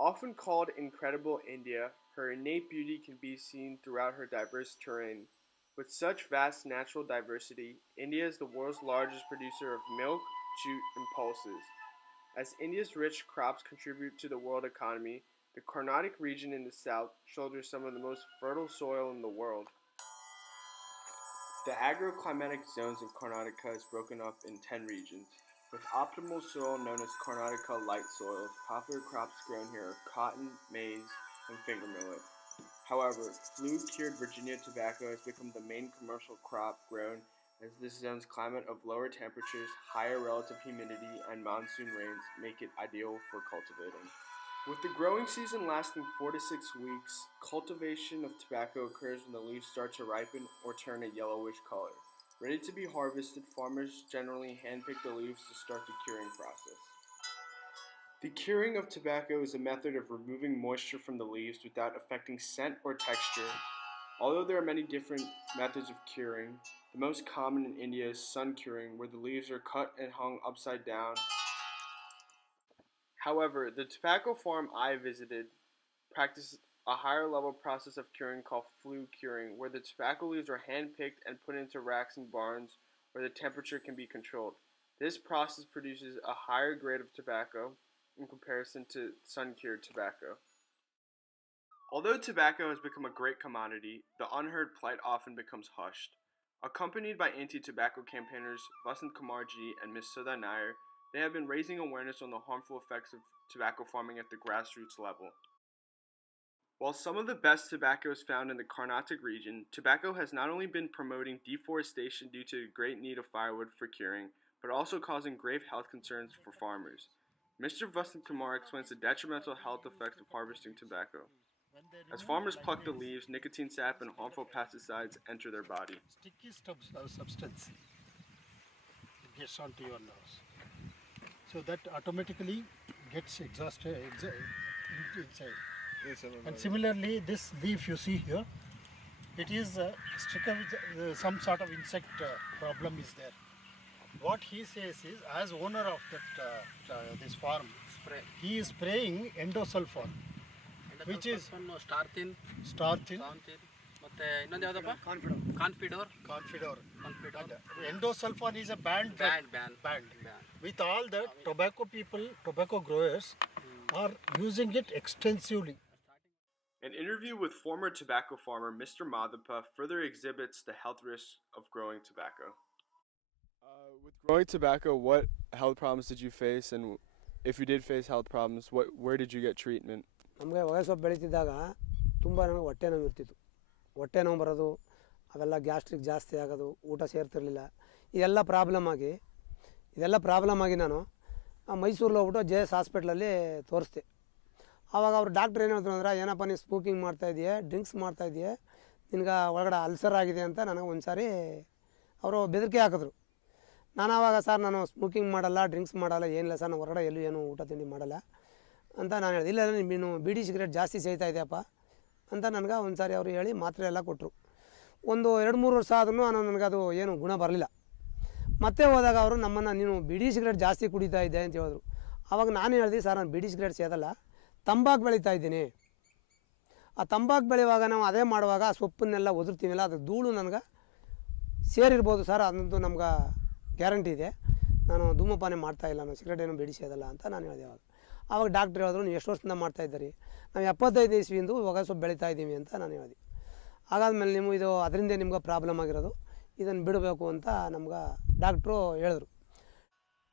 Often called Incredible India, her innate beauty can be seen throughout her diverse terrain. With such vast natural diversity, India is the world's largest producer of milk, jute, and pulses. As India's rich crops contribute to the world economy, the Carnatic region in the south shoulders some of the most fertile soil in the world. The agroclimatic zones of Karnataka is broken up in 10 regions. With optimal soil known as Karnataka light soils, popular crops grown here are cotton, maize, and finger millet. However, flue-cured Virginia tobacco has become the main commercial crop grown as this zone's climate of lower temperatures, higher relative humidity, and monsoon rains make it ideal for cultivating. With the growing season lasting 4 to 6 weeks, cultivation of tobacco occurs when the leaves start to ripen or turn a yellowish color. Ready to be harvested, farmers generally handpick the leaves to start the curing process. The curing of tobacco is a method of removing moisture from the leaves without affecting scent or texture. Although there are many different methods of curing, the most common in India is sun curing, where the leaves are cut and hung upside down. However, the tobacco farm I visited practices a higher level process of curing called flue curing, where the tobacco leaves are hand-picked and put into racks and barns where the temperature can be controlled. This process produces a higher grade of tobacco in comparison to sun-cured tobacco. Although tobacco has become a great commodity, the unheard plight often becomes hushed. Accompanied by anti-tobacco campaigners Vasant Kumarji and Ms. Sudha Nair, they have been raising awareness on the harmful effects of tobacco farming at the grassroots level. While some of the best tobacco is found in the Carnatic region, tobacco has not only been promoting deforestation due to the great need of firewood for curing, but also causing grave health concerns for farmers. Mr. Vasant Kumar explains the detrimental health effects of harvesting tobacco. As farmers pluck the leaves, nicotine sap and harmful pesticides enter their body. Sticky substance gets onto your nose. So that automatically gets exhausted inside. And similarly, this leaf you see here, it is stricken with some sort of insect problem is there. What he says is, as owner of that this farm, he is spraying endosulfan, which is starthin, ಮತ್ತೆ ಇನ್ನೊಂದು ಯಾವುದಪ್ಪ ಕಾನ್ಫಿಡೋರ್. Endosulfan is a banned. With all the tobacco growers are using it extensively. An interview with former tobacco farmer Mr. Madhapa further exhibits the health risks of growing tobacco. With growing tobacco, what health problems did you face, and if you did face health problems, where did you get treatment? ನಮಗೆ ವಯಸ್ಸೊಬ್ಬ ಬೆಳೀತಿದ್ದಾಗ ತುಂಬ ನಮಗೆ ಹೊಟ್ಟೆ ನೋವು ಇರ್ತಿತ್ತು. ಹೊಟ್ಟೆ ನೋವು ಬರೋದು, ಅವೆಲ್ಲ ಗ್ಯಾಸ್ಟ್ರಿಕ್ ಜಾಸ್ತಿ ಆಗೋದು, ಊಟ ಸೇರ್ತಿರಲಿಲ್ಲ. ಇದೆಲ್ಲ ಪ್ರಾಬ್ಲಮ್ ಆಗಿ ನಾನು ಮೈಸೂರಲ್ಲಿ ಹೋಗ್ಬಿಟ್ಟು JS ಹಾಸ್ಪಿಟ್ಲಲ್ಲಿ ತೋರಿಸ್ದೆ. ಆವಾಗ ಅವರು ಡಾಕ್ಟ್ರ್ ಏನು ಹೇಳ್ತಾರೆ ಅಂದರೆ, ಏನಪ್ಪ ನೀವು ಸ್ಮೋಕಿಂಗ್ ಮಾಡ್ತಾಯಿದ್ದೀಯ, ಡ್ರಿಂಕ್ಸ್ ಮಾಡ್ತಾಯಿದ್ದೀಯ, ನಿನಗೆ ಒಳಗಡೆ ಅಲ್ಸರ್ ಆಗಿದೆ ಅಂತ ನನಗೆ ಒಂದು ಸಾರಿ ಅವರು ಬೆದರಿಕೆ ಹಾಕಿದ್ರು. ನಾನು ಆವಾಗ ಸರ್ ನಾನು ಸ್ಮೋಕಿಂಗ್ ಮಾಡಲ್ಲ, ಡ್ರಿಂಕ್ಸ್ ಮಾಡಲ್ಲ, ಏನಿಲ್ಲ ಸರ್, ನಾನು ಹೊರಗಡೆ ಎಲ್ಲೂ ಏನು ಊಟ ತಿಂಡಿ ಮಾಡಲ್ಲ ಅಂತ ನಾನು ಹೇಳಿದೆ. ಇಲ್ಲ ನೀನು ಬೀಡಿ ಸಿಗರೇಟ್ ಜಾಸ್ತಿ ಸೇಯ್ತಾ ಇದೆಯಪ್ಪ ಅಂತ ನನಗೆ ಒಂದು ಸಾರಿ ಅವರು ಹೇಳಿ ಮಾತ್ರೆ ಎಲ್ಲ ಕೊಟ್ಟರು. ಒಂದು 2-3 ವರ್ಷ ಆದ್ರೂ ನನಗದು ಏನು ಗುಣ ಬರಲಿಲ್ಲ. ಮತ್ತೆ ಹೋದಾಗ ಅವರು ನಮ್ಮನ್ನು ನೀನು ಬೀಡಿ ಸಿಗರೇಟ್ ಜಾಸ್ತಿ ಕುಡಿತಾ ಇದ್ದೆ ಅಂತ ಹೇಳಿದ್ರು. ಆವಾಗ ನಾನು ಹೇಳಿದೆ, ಸರ್ ನಾನು ಬೀಡಿ ಸಿಗರೇಟ್ ಸೇದಲ್ಲ, ತಂಬಾಕು ಬೆಳೀತಾ ಇದ್ದೀನಿ. ಆ ತಂಬಾಕು ಬೆಳೆಯುವಾಗ ನಾವು ಅದೇ ಮಾಡುವಾಗ ಆ ಸೊಪ್ಪನ್ನೆಲ್ಲ ಒದರ್ತೀವಲ್ಲ, ಅದು ಧೂಳು ನನಗೆ ಸೇರಿರ್ಬೋದು ಸರ್, ಅದಂತೂ ನಮ್ಗೆ ಗ್ಯಾರಂಟಿ ಇದೆ. ನಾನು ಧೂಮಪಾನ ಮಾಡ್ತಾಯಿಲ್ಲ, ನಾನು ಸಿಗರೇಟ್ ಏನೋ ಬೀಡಿ ಸೇದಲ್ಲ ಅಂತ ನಾನು ಹೇಳಿದೆ. ಆವಾಗ ಡಾಕ್ಟ್ರ್ ಹೇಳಿದ್ರು, ನೀವು ಎಷ್ಟು ವರ್ಷದಿಂದ ಮಾಡ್ತಾಯಿದ್ದೀರಿ? ನಾವು 75 ಇಸ್ವಿಯಿಂದ ಇವಾಗ ಸ್ವಲ್ಪ ಬೆಳೀತಾ ಇದ್ದೀವಿ ಅಂತ ನಾನು ಹೇಳಿದೆ. ಹಾಗಾದ್ಮೇಲೆ ನೀವು ಇದು ಅದರಿಂದ ನಿಮ್ಗೆ ಪ್ರಾಬ್ಲಮ್ ಆಗಿರೋದು, ಇದನ್ನು ಬಿಡಬೇಕು ಅಂತ ನಮ್ಗೆ ಡಾಕ್ಟ್ರು ಹೇಳಿದ್ರು.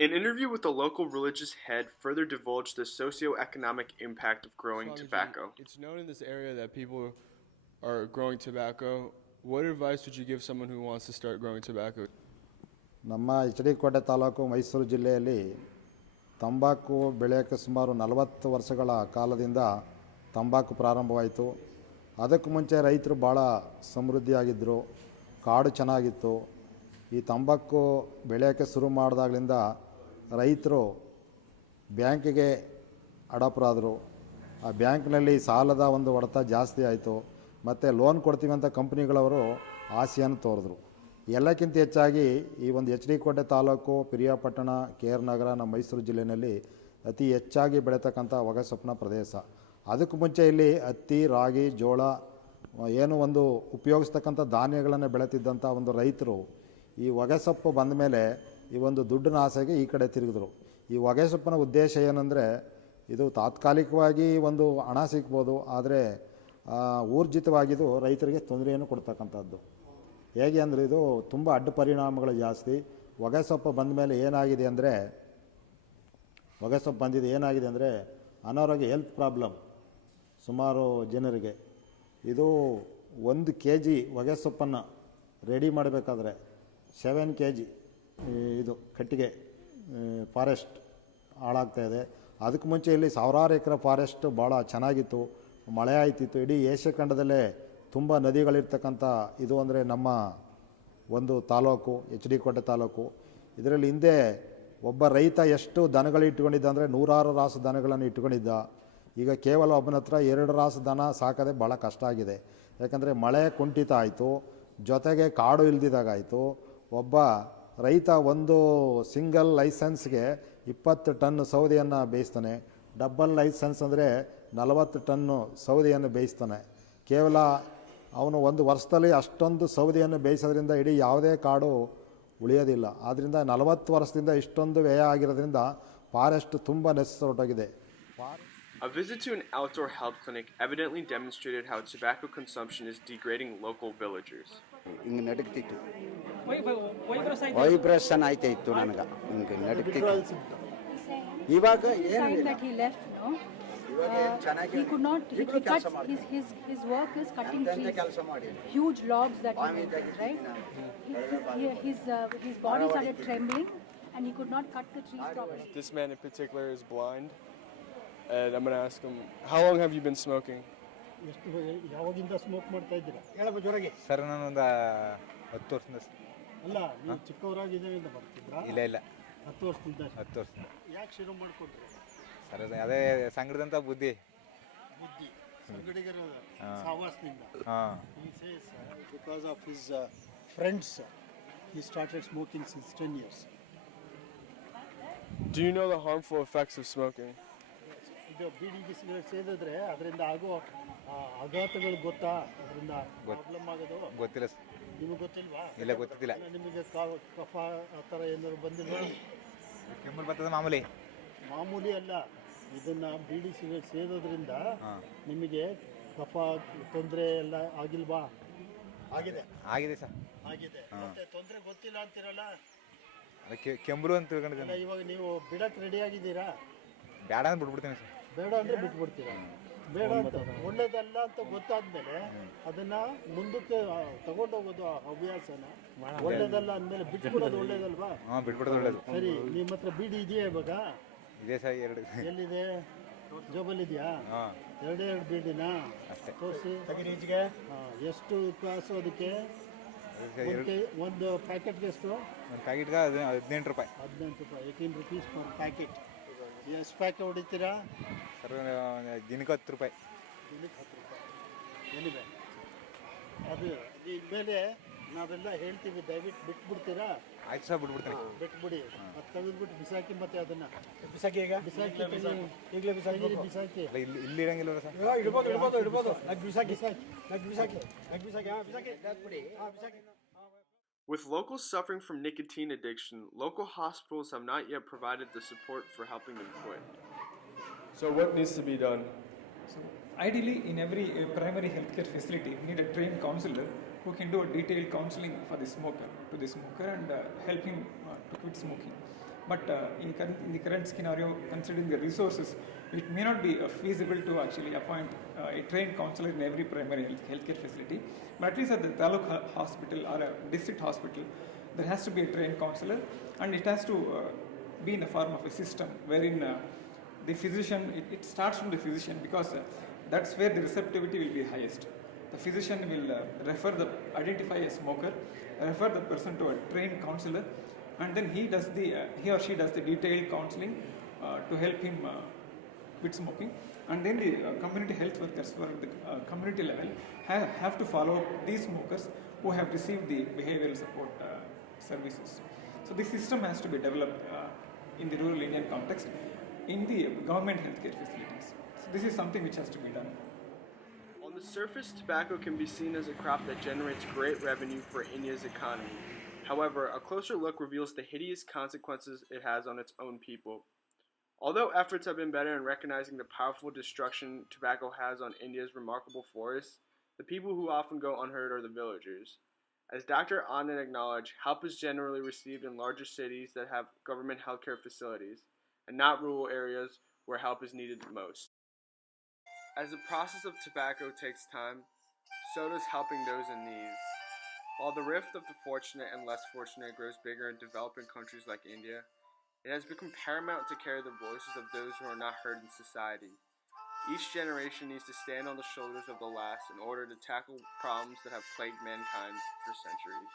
An interview with a local religious head further divulged the socio-economic impact of growing tobacco. It's known in this area that people are growing tobacco. What advice would you give someone who wants to start growing tobacco? ನಮ್ಮ HD ಕೋಟೆ ತಾಲೂಕು ಮೈಸೂರು ಜಿಲ್ಲೆಯಲ್ಲಿ ತಂಬಾಕು ಬೆಳೆಯೋಕ್ಕೆ ಸುಮಾರು 40 ವರ್ಷಗಳ ಕಾಲದಿಂದ ತಂಬಾಕು ಪ್ರಾರಂಭವಾಯಿತು. ಅದಕ್ಕೆ ಮುಂಚೆ ರೈತರು ಭಾಳ ಸಮೃದ್ಧಿಯಾಗಿದ್ದರು, ಕಾಡು ಚೆನ್ನಾಗಿತ್ತು. ಈ ತಂಬಾಕು ಬೆಳೆಯೋಕ್ಕೆ ಶುರು ಮಾಡಿದಾಗಲಿಂದ ರೈತರು ಬ್ಯಾಂಕಿಗೆ ಅಡಾಪ್ರಾದರು. ಆ ಬ್ಯಾಂಕ್ನಲ್ಲಿ ಸಾಲದ ಒಂದು ಹೊಡೆತ ಜಾಸ್ತಿ ಆಯಿತು. ಮತ್ತು ಲೋನ್ ಕೊಡ್ತೀವಿ ಅಂತ ಕಂಪ್ನಿಗಳವರು ಆಸೆಯನ್ನು ತೋರಿದ್ರು. ಎಲ್ಲಕ್ಕಿಂತ ಹೆಚ್ಚಾಗಿ ಈ ಒಂದು HD ಕೋಟೆ ತಾಲೂಕು, ಪಿರಿಯಾಪಟ್ಟಣ, KR ನಗರ, ನಮ್ಮ ಮೈಸೂರು ಜಿಲ್ಲೆಯಲ್ಲಿ ಅತಿ ಹೆಚ್ಚಾಗಿ ಬೆಳೀತಕ್ಕಂಥ ಹೊಗೆಸೊಪ್ಪಿನ ಪ್ರದೇಶ. ಅದಕ್ಕೂ ಮುಂಚೆ ಇಲ್ಲಿ ಹತ್ತಿ, ರಾಗಿ, ಜೋಳ ಏನು ಒಂದು ಉಪಯೋಗಿಸ್ತಕ್ಕಂಥ ಧಾನ್ಯಗಳನ್ನು ಬೆಳೀತಿದ್ದಂಥ ಒಂದು ರೈತರು ಈ ಹೊಗೆಸೊಪ್ಪು ಬಂದ ಮೇಲೆ ಈ ಒಂದು ದುಡ್ಡಿನ ಆಸೆಗೆ ಈ ಕಡೆ ತಿರುಗಿದ್ರು. ಈ ಹೊಗೆಸೊಪ್ಪಿನ ಉದ್ದೇಶ ಏನಂದರೆ ಇದು ತಾತ್ಕಾಲಿಕವಾಗಿ ಒಂದು ಹಣ ಸಿಗ್ಬೋದು, ಆದರೆ ಊರ್ಜಿತವಾಗಿದ್ದು ರೈತರಿಗೆ ತೊಂದರೆಯನ್ನು ಕೊಡ್ತಕ್ಕಂಥದ್ದು. ಹೇಗೆ ಅಂದರೆ ಇದು ತುಂಬ ಅಡ್ಡ ಪರಿಣಾಮಗಳು ಜಾಸ್ತಿ. ಹೊಗೆಸೊಪ್ಪು ಬಂದ ಮೇಲೆ ಏನಾಗಿದೆ ಅಂದರೆ ಅನಾರೋಗ್ಯ, ಹೆಲ್ತ್ ಪ್ರಾಬ್ಲಮ್ ಸುಮಾರು ಜನರಿಗೆ. ಇದು 1 kg ಹೊಗೆಸೊಪ್ಪನ್ನು ರೆಡಿ ಮಾಡಬೇಕಾದ್ರೆ 7 kg ಇದು ಕಟ್ಟಿಗೆ ಫಾರೆಸ್ಟ್ ಹಾಳಾಗ್ತಾಯಿದೆ. ಅದಕ್ಕೆ ಮುಂಚೆ ಇಲ್ಲಿ ಸಾವಿರಾರು ಎಕರೆ ಫಾರೆಸ್ಟ್ ಭಾಳ ಚೆನ್ನಾಗಿತ್ತು, ಮಳೆ ಆಯ್ತಿತ್ತು. ಇಡೀ ಏಷ್ಯಾ ಖಂಡದಲ್ಲೇ ತುಂಬ ನದಿಗಳಿರ್ತಕ್ಕಂಥ ಇದು ಅಂದರೆ ನಮ್ಮ ಒಂದು ತಾಲೂಕು HD ಕೋಟೆ ತಾಲೂಕು. ಇದರಲ್ಲಿ ಹಿಂದೆ ಒಬ್ಬ ರೈತ ಎಷ್ಟು ದನಗಳು ಇಟ್ಕೊಂಡಿದ್ದ ಅಂದರೆ 100 ರಾಸು ದನಗಳನ್ನು ಇಟ್ಕೊಂಡಿದ್ದ. ಈಗ ಕೇವಲ ಒಬ್ಬನ ಹತ್ರ 2 ರಾಸು ದನ ಸಾಕೋದೇ ಭಾಳ ಕಷ್ಟ ಆಗಿದೆ. ಯಾಕಂದರೆ ಮಳೆ ಕುಂಠಿತ ಆಯಿತು, ಜೊತೆಗೆ ಕಾಡು ಇಲ್ದಿದ್ದಾಗಾಯಿತು. ಒಬ್ಬ ರೈತ ಒಂದು ಸಿಂಗಲ್ ಲೈಸೆನ್ಸ್ಗೆ 20 ಟನ್ ಸೌದೆಯನ್ನು ಬೇಯಿಸ್ತಾನೆ. ಡಬ್ಬಲ್ ಲೈಸೆನ್ಸ್ ಅಂದರೆ 40 ಟನ್ನು ಸೌದೆಯನ್ನು ಬೇಯಿಸ್ತಾನೆ. ಕೇವಲ ಅವನು ಒಂದು ವರ್ಷದಲ್ಲಿ ಅಷ್ಟೊಂದು ಸೌದೆಯನ್ನು ಬೇಯಿಸೋದ್ರಿಂದ ಇಡೀ ಯಾವುದೇ ಕಾಡು ಉಳಿಯೋದಿಲ್ಲ. ಆದ್ದರಿಂದ 40 ವರ್ಷದಿಂದ ಇಷ್ಟೊಂದು ವ್ಯಯ ಆಗಿರೋದ್ರಿಂದ ಫಾರೆಸ್ಟ್ ತುಂಬ ಹೊರಟೋಗಿದೆ. A visit to an outdoor health clinic evidently demonstrated how tobacco consumption is degrading local villagers. ಹಿಂಗೆ ನಡುಗ್ತಿತ್ತು, ವೈಬ್ರೇಷನ್ ಆಯ್ತಾ ಇತ್ತು ನನಗೆ, ಹಿಂಗೆ ನಡುಗ್ತಿತ್ತು. ಇವಾಗ ಏನು he could not, he cuts, his work is cutting trees, huge logs that he makes, right? His body started trembling and he could not cut the trees properly. This man in particular is blind, and I'm going to ask him, how long have you been smoking? ಯಾವಾಗಿಂದ ಸ್ಮೋಕ್ ಮಾಡ್ತಾ ಇದ್ದೀರಾ? ಹೇಳಬೇಕು ಜೋರಾಗಿ. ಸರ್ ನಾನು ಒಂದು 10 ವರ್ಷದಿಂದ. ಅಲ್ಲ, ನೀವು ಚಿಕ್ಕವರಾಗಿದ್ದಾಗಿಂದ ಬರ್ತಿದ್ರಾ? ಇಲ್ಲ 10 ವರ್ಷದಿಂದ. 10 ವರ್ಷದಿಂದ. ಯಾಕೆ ಶುರು ಮಾಡಿಕೊಂಡ್ರಿ? ಸರ್ ಅದೇ ಸಂಘದಂಥ ಬುದ್ಧಿ ಸಂಗಡಿಗರ ಸಹವಾಸದಿಂದ. He says because of his friends he started smoking since 10 years. Do you know the harmful effects of smoking? ಇದು ಬೀಡಿ ಸಿಗರೇಟ್ ಸೇದಿದ್ರೆ ಅದರಿಂದ ಆಗೋ ಆಘಾತಗಳು ಗೊತ್ತಾ? ಅದರಿಂದ ಪ್ರಾಬ್ಲಮ್ ಆಗೋದು ಗೊತ್ತಿಲ್ಲ. ನಿಮಗೆ ಗೊತ್ತಿಲ್ವಾ? ಇಲ್ಲ, ಗೊತ್ತಿಲ್ಲ. ನಿಮಗೆ ಕಫ ಆ ಥರ ಏನಾದ್ರು ಬಂದಿಲ್ವಾ? ಕೆಮ್ಮು ಬರ್ತದೆ ಮಾಮೂಲಿ ಅಲ್ಲ. ಇದನ್ನ ಬೀಡಿ ಸಿಗರೇಟ್ ಸೇದೋದ್ರಿಂದ ನಿಮಗೆ ಕಫ ತೊಂದರೆ ಎಲ್ಲ ಆಗಿಲ್ವಾ? ಆಗಿದೆ ಸರ್. ಆಗಿದೆ. ಮತ್ತೆ ತೊಂದರೆ ಗೊತ್ತಿಲ್ಲ ಅಂತೀರಲ್ಲ, ಅದಕ್ಕೆ ಕೆಮ್ಮರು ಅಂತ ತಿಳ್ಕೊಂಡಿದ್ದೇನೆ. ಇವಾಗ ನೀವು ಬಿಡಕ್ಕೆ ರೆಡಿ ಆಗಿದ್ದೀರಾ? ಬೇಡ ಅಂತ ಬಿಟ್ಬಿಡ್ತೀನಿ ಸರ್. ಬೇಡ ಅಂದರೆ ಬಿಟ್ಬಿಡ್ತೀರಾ? ಬೇಡ ಅಂತ ಒಳ್ಳೇದಲ್ಲ ಅಂತ ಗೊತ್ತಾದ್ಮೇಲೆ ಅದನ್ನ ಮುಂದಕ್ಕೆ ತಗೊಂಡೋಗೋದು ಹವ್ಯಾಸನ. ಒಳ್ಳೇದಲ್ಲ ಅಂದಮೇಲೆ ಬಿಟ್ಬಿಡೋದು ಒಳ್ಳೇದಲ್ವಾ? ಬಿಟ್ಬಿಡೋದು ಒಳ್ಳೇದು. ಸರಿ, ನಿಮ್ಮ ಹತ್ರ ಬೀಡಿ ಇದೆಯಾ ಇವಾಗ? ಇದೆ ಸರ್, 2. ಎಲ್ಲಿದೆ? ಜೋಬಲ್ಲಿ ಇದೆಯಾ? 2 ಬೀಡಿನಾ? ಅಷ್ಟೇ. ತೋರಿಸಿ. ಎಷ್ಟು ಕಾಸು ಅದಕ್ಕೆ? ಒಂದು ಪ್ಯಾಕೆಟ್ಗೆ ಎಷ್ಟು? ಒಂದು ಪ್ಯಾಕೆಟ್ಗೆ 18 ರೂಪಾಯಿ. 18 ರೂಪಾಯಿ, 18 rupees ಪರ್ ಪ್ಯಾಕೆಟ್. ಎಷ್ಟು ಪ್ಯಾಕೆಟ್ ಹೊಡಿತೀರಾ? ಸರ್ ದಿನಕ್ಕೆ 10 ರೂಪಾಯಿ. ದಿನಕ್ಕೆ 10 ರೂಪಾಯಿ ಏನಿದೆ ಅದು. ಇನ್ಮೇಲೆ ನಾವೆಲ್ಲ ಹೇಳ್ತೀವಿ, ದಯವಿಟ್ಟು ಬಿಟ್ಬಿಡ್ತೀರಾ? ಆಯ್ತು ಸರ್, ಬಿಟ್ಬಿಡ್ತೀನಿ. ಬಿಟ್ಬಿಡಿ. ಅದು ತೆಗೆದ್ಬಿಟ್ಟು ಬಿಸಾಕಿ. ಮತ್ತೆ ಅದನ್ನ ಬಿಸಾಕಿ. ಈಗ ಬಿಸಾಕಿ, ಈಗಲೇ ಬಿಸಾಕಿ. ಇಲ್ಲಿ ಇಡಂಗಿಲ್ಲ ಸರ್. ಇಡ್ಬೋದು. ಬಿಸಾಕಿ. With locals suffering from nicotine addiction, local hospitals have not yet provided the support for helping them quit. So what needs to be done? So ideally, in every primary healthcare facility, we need a trained counselor who can do a detailed counseling for the smoker and help him to quit smoking. But in the current scenario, considering the resources, it may not be feasible to actually appoint a trained counselor in every primary healthcare facility. But at least at the taluk hospital or a district hospital, there has to be a trained counselor, and it has to be in the form of a system wherein the physician, it starts from the physician, because that's where the receptivity will be highest. The physician will identify a smoker, refer the person to a trained counselor, and then he or she does the detailed counseling to help him quit smoking. And then the community health workers who are at the community level have to follow up these smokers who have received the behavioral support services. So this system has to be developed in the rural Indian context. in the government healthcare facilities. So this is something which has to be done. On the surface, tobacco can be seen as a crop that generates great revenue for India's economy. However, a closer look reveals the hideous consequences it has on its own people. Although efforts have been better in recognizing the powerful destruction tobacco has on India's remarkable forests, the people who often go unheard are the villagers. As Dr. Anand acknowledged, help is generally received in larger cities that have government healthcare facilities, and not rural areas where help is needed the most. As the process of tobacco takes time, so does helping those in need. While the rift of the fortunate and less fortunate grows bigger in developing countries like India, it has become paramount to carry the voices of those who are not heard in society. Each generation needs to stand on the shoulders of the last in order to tackle problems that have plagued mankind for centuries.